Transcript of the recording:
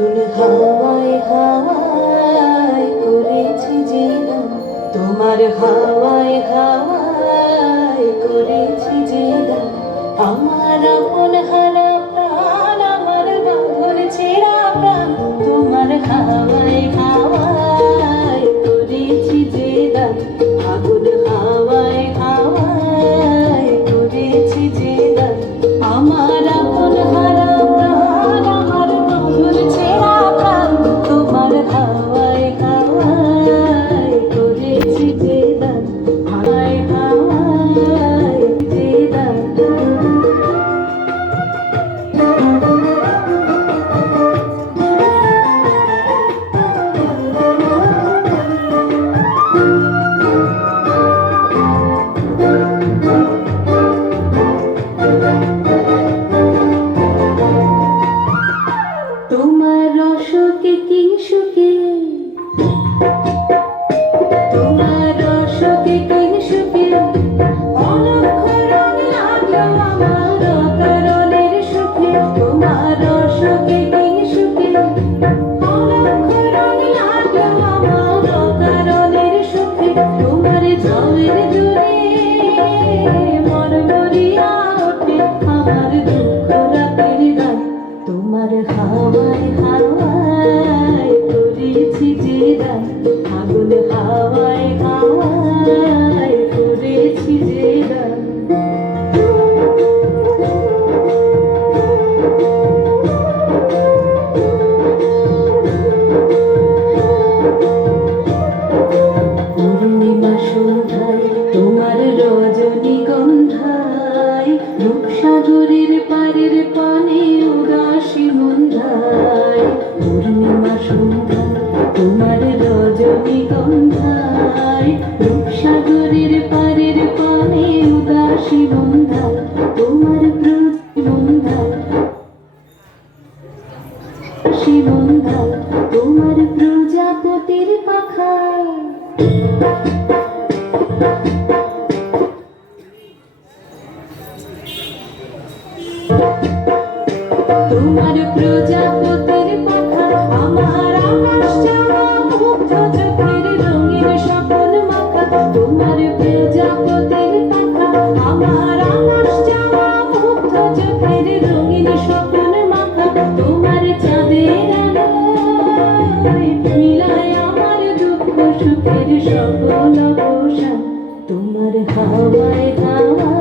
আগুন হাওয়ায় হাওয়ায় করেছি জীবন, তোমার হাওয়ায় হাওয়ায় করেছি জীবন। আমার আপন হারা প্রাণ, আমার বাঁধন ছেঁড়া প্রাণ, তোমার হাওয়ায় হাওয়ায় করেছি জীবন। আগুন হাওয়ায় হাওয়ায় করেছি জীবন। আমার আপন হারা প্রাণ, আমার বাঁধন ছেঁড়া প্রাণ, তোমার হাওয়ায় হাওয়ায় করেছি জীবন। হাওয়ায় হাওয়ায় জীবন। তোমার রসকে কিংসুকে, তোমার রসকে কিংসুকে, অলক্ষ রং লাগলো আমার অকারণের সুখে। তোমার রসকে কিংসুকে, অলক্ষ রং লাগলো আমার অকারণের সুখে। তোমার জলের জোরে মরমরিয়া ওঠে আমার দুঃখ রাতের গান। তোমার হাওয়ায় হাওয়ায় করেছি জীবন। আগুন হাওয়ায় হাওয়ায় করেছি জীবন। পূর্ণিমা সন্ধ্যায় তোমার রজনীগন্ধায়, রূপসাগরের পারের পানে উদাসী মন্ধায়। পূর্ণিমা সন্ধ্যায় তোমার রজনীগন্ধায়, রূপসাগরের পারের পানে উদাসী মন্ধায়। তোমার প্রতিমন্ধায় শিবন্ধায়, তোমার প্রজাপতির পাখা। তোমার প্রজাপতির পাখা, আমার আকাশ চাওয়া মুগ্ধ চোখের রঙিন স্বপন মাখা। তোমার প্রজাপতির পাখা, আমার আকাশ চাওয়া মুগ্ধ চোখের রঙিন স্বপন মাখা। তোমার চাঁদের আলোয় মিলায় আমার দুঃখ সুখের সকল অবসান। তোমার হাওয়ায় হাওয়ায়